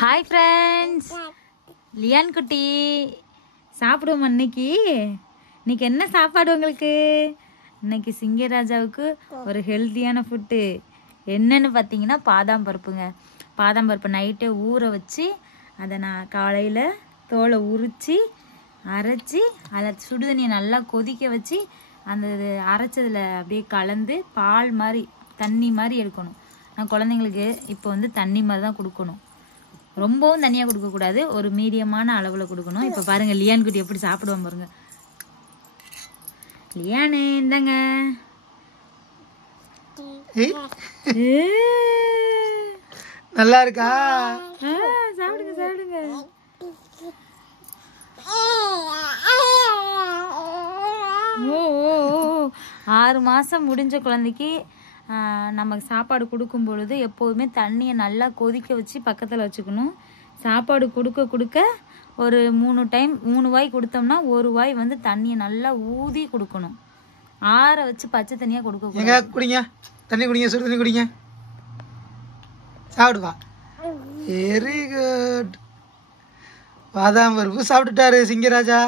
Hi friends, Leon குட்டி சாப்பிடுவோம். இன்னைக்கு என்ன சாப்பாடு உங்களுக்கு? இன்னைக்கு சிங்கராஜாவுக்கு ஒரு ஹெல்த்தியான ஃபுட்டு என்னன்னு பார்த்தீங்கன்னா பாதாம் பருப்புங்க. பாதாம் பருப்பு நைட்டே ஊற வச்சு அதை நான் காலையில் தோலை உரித்து அரைச்சி அதில் சுடுதண்ணியை நல்லா கொதிக்க வச்சு அந்த அரைச்சதில் அப்படியே கலந்து பால் மாதிரி தண்ணி மாதிரி எடுக்கணும். நான் குழந்தைங்களுக்கு இப்போ வந்து தண்ணி மாதிரி தான் கொடுக்கணும். ரொம்பவும் தண்ணியாக கொடுக்கக்கூடாது, ஒரு மீடியமான அளவில் கொடுக்கணும். இப்போ பாருங்கள் லியான் குட்டி எப்படி சாப்பிடுவோம் பாருங்க. லியானே இந்தாங்க. நல்லா இருக்கா? சாப்பிடுங்க சாப்பிடுங்க. ஓ 6 மாதம் முடிஞ்ச குழந்தைக்கு நமக்கு சாப்பாடு கொடுக்கும் பொழுது எப்போதுமே தண்ணியை நல்லா கொதிக்க வச்சு பக்கத்தில் வச்சுக்கணும். சாப்பாடு கொடுக்க ஒரு 3 வாய் கொடுத்தோம்னா 1 வாய் வந்து தண்ணியை நல்லா ஊதி கொடுக்கணும். ஆற வச்சு பச்சை தண்ணியாக கொடுக்க. குடிங்க, தண்ணி குடிங்க, சுடு தண்ணி குடிங்க, சாப்பிடுவா. Very good. பாதாம் பருப்பு சாப்பிட்டுட்டாரு சிங்கராஜா.